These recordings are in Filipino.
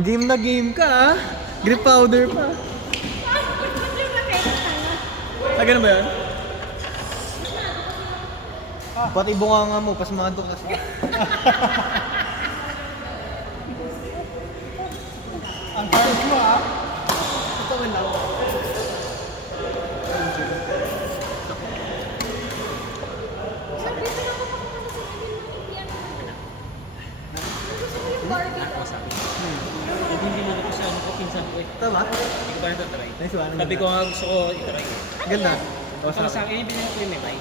Game na game ka ah. Grip powder pa. Ah, ganun ba yan? Pati bunganga mo, pasmado kasi. Ang hard mo ah. Ito ka lang. Hindi mo na ko sa ano ko, pinsan ko eh. Tama? Hindi ko pa natatry. Nice one. Sabi ko nga gusto ko itry. Ganda. Para sa akin, yung pinsan ko yung metay.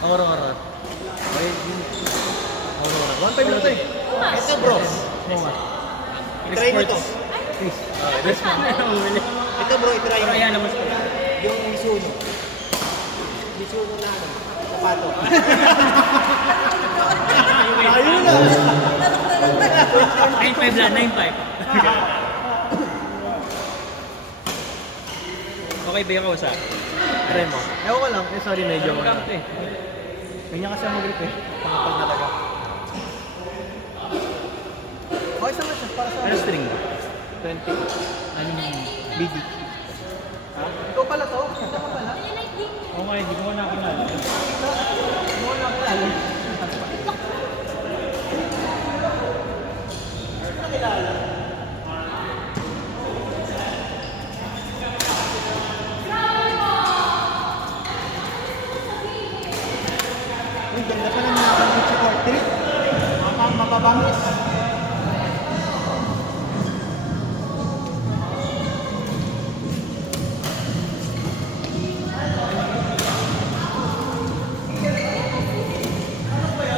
Oro. Okay, yun. Oro. 1-5 na tayo. Ito bro. Oo nga. Try mo to. Please. This one. Ito bro, itry Pero mo. ayan naman siya. Yung Mizuno. Mizuno na ano. Sapato. Ayun na. 9.5 lang, 9.5. Okay ba yung kausap? Try mo. Ewan ko lang. Eh, sorry, medyo. Magkano to eh? Ganyan kasi ang mag-grip eh. Pangapal na talaga. Okay, saan siya? Para sa Ano string? 20. Anong BD. Ha? Ikaw pala to? Ito ka pala? okay, hindi ko na kinala. Mo na pala. Uy, ganda pa ng mga kapit sa court trip. Mapabangis.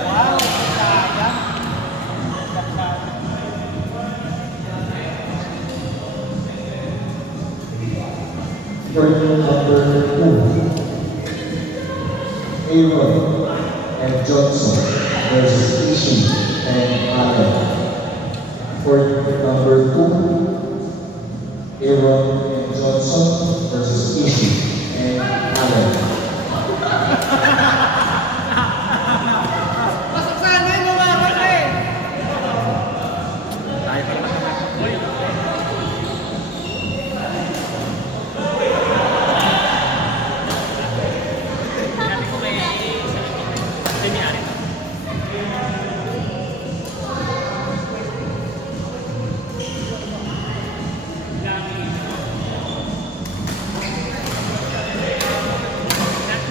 Wow, sayang. Tournament number 2, Aaron and Johnson versus Ishii and Allen. Tournament number 2, Aaron and Johnson versus Ishii and Allen. Pasok sana yung mga kapit. Tayo pa naman. Sabi ko may may-ari.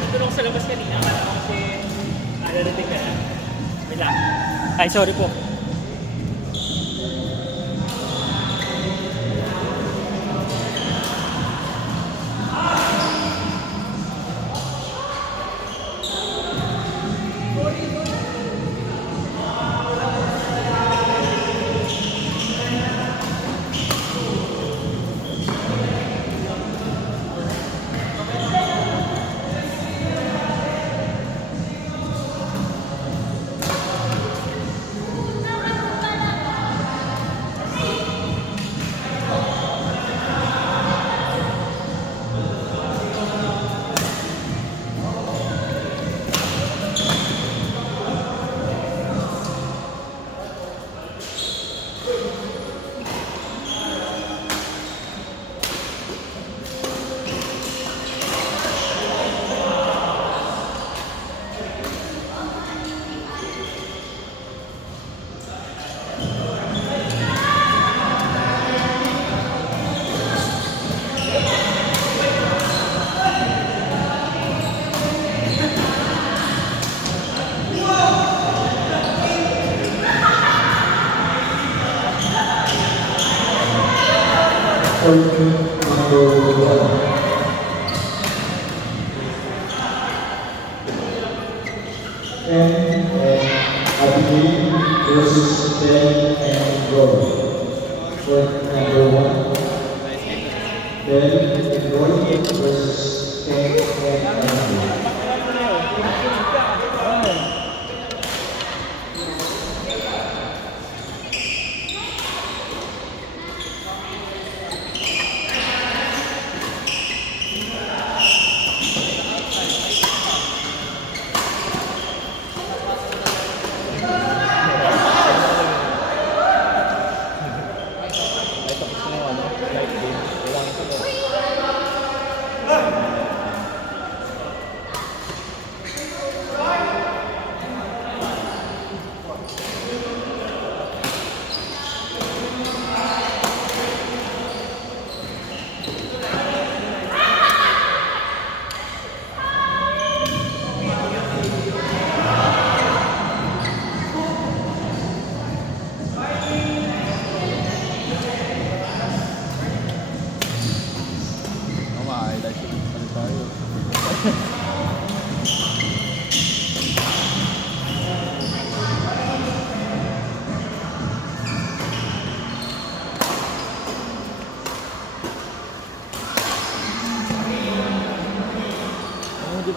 Natulong sa labas kanina, akala ko kasi nalalating ka na. Wait lang. Ay, sorry po. Tournament number 1, Ken and Abigail versus Ken and Roy. Tournament number 1, Ken and Roy versus Ken and Abigail.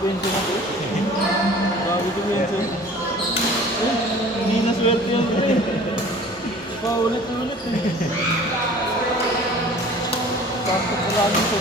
Benzo na to. Grabe to Benzo. Hindi na swerte yan eh. Paulit-ulit eh. Sakto ko lagi sa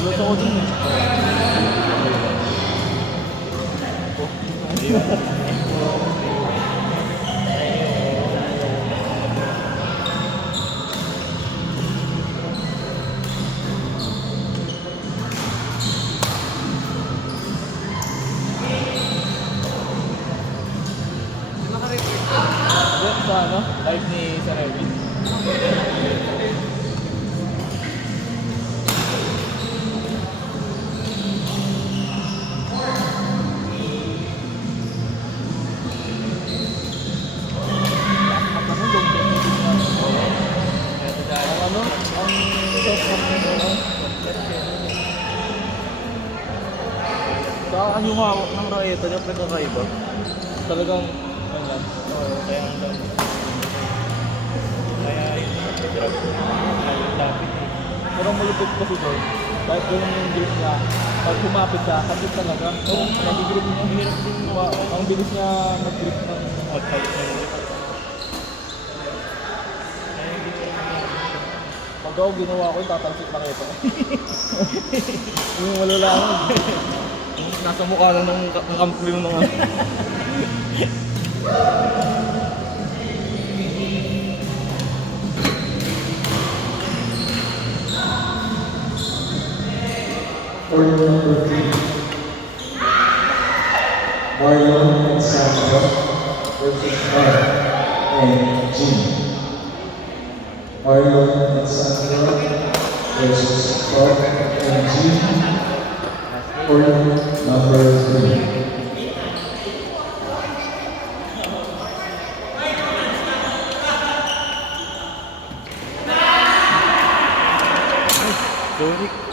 Gusto ko din eh. Diyan sa ano? Live ni Sir Erwin. Ang humawak ng raeta niya pinakaiba. Talagang ano lang. Oo, kaya ang dami. Kaya yun, drop. Lapit eh. Pero malupit kasi doon. Kahit ganun yung grip niya, pag humapit siya, kapit talaga. Oo, nag-grip niya. Mahirap din Ang bilis niya mag-grip ng out-out na yun. pag ako ginawa ko, tatalsik lang ito. Yung malalaman. Yung nasa mukha lang ng ampli ng mga. Order number 3. Mario and Sandra versus R and G. Mario and Sandra versus R and G. Order number 3. Sonic.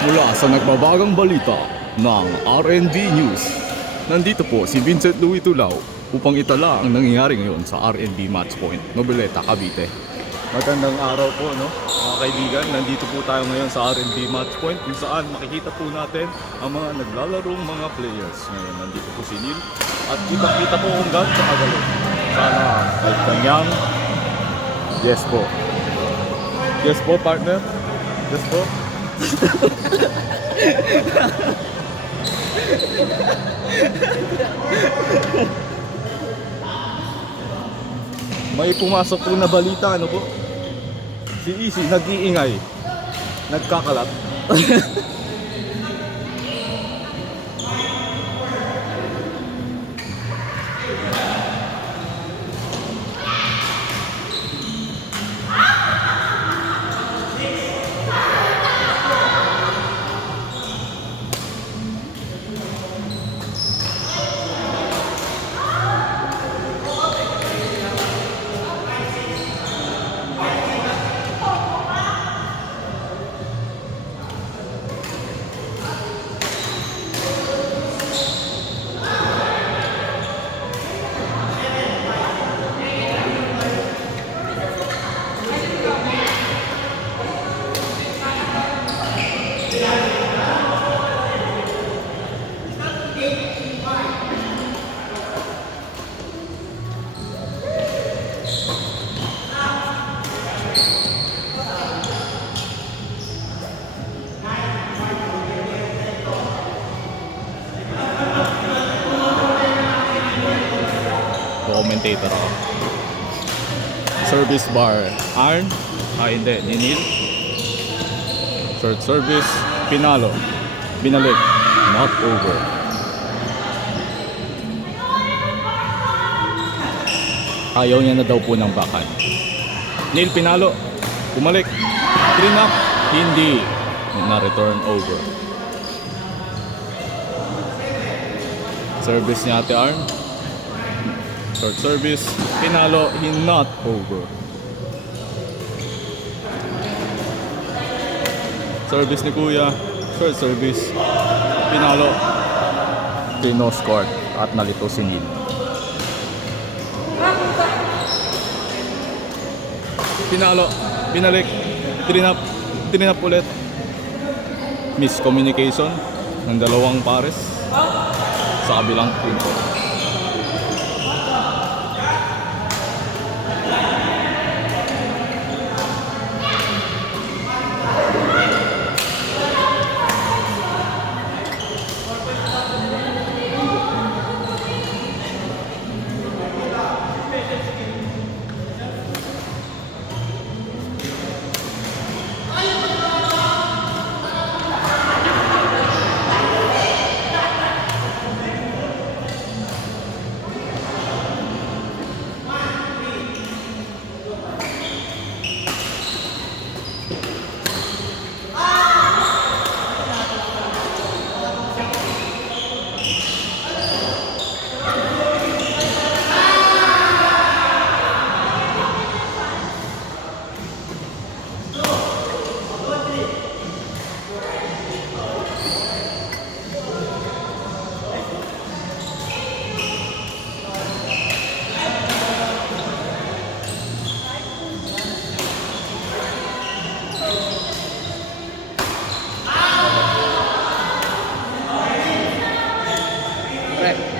Mula sa nagbabagang balita ng RNB News, nandito po si Vincent Louis Tulao upang itala ang nangyayari ngayon sa RNB Match Point, Noveleta, Cavite. Magandang araw po, no? Mga kaibigan, nandito po tayo ngayon sa RNB Match Point kung saan makikita po natin ang mga naglalarong mga players. Ngayon, nandito po si Neil at kita po kung gaano sa kagalo. Sana ay kanyang Yes po. Yes po, partner. Yes po. May pumasok po na balita, ano po? Si Easy nag-iingay. Nagkakalat. Commentator ako. Service bar, Arn. Hindi, ninil. Short service, pinalo. Binalik, not over. Ayaw niya na daw po ng backhand. Nil, pinalo. Bumalik. Three knock. Hindi. Na-return over. Service niya Ate Arn. Short service, pinalo, not over. Service ni Kuya, short service, pinalo, no-score at nalito si Neil. Pinalo, binalik, trinap ulit. Miscommunication ng dalawang pares sa kabilang pinto.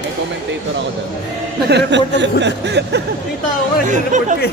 May commentator ako dyan. Nag-report ako. Kita ako, nag-report ko eh.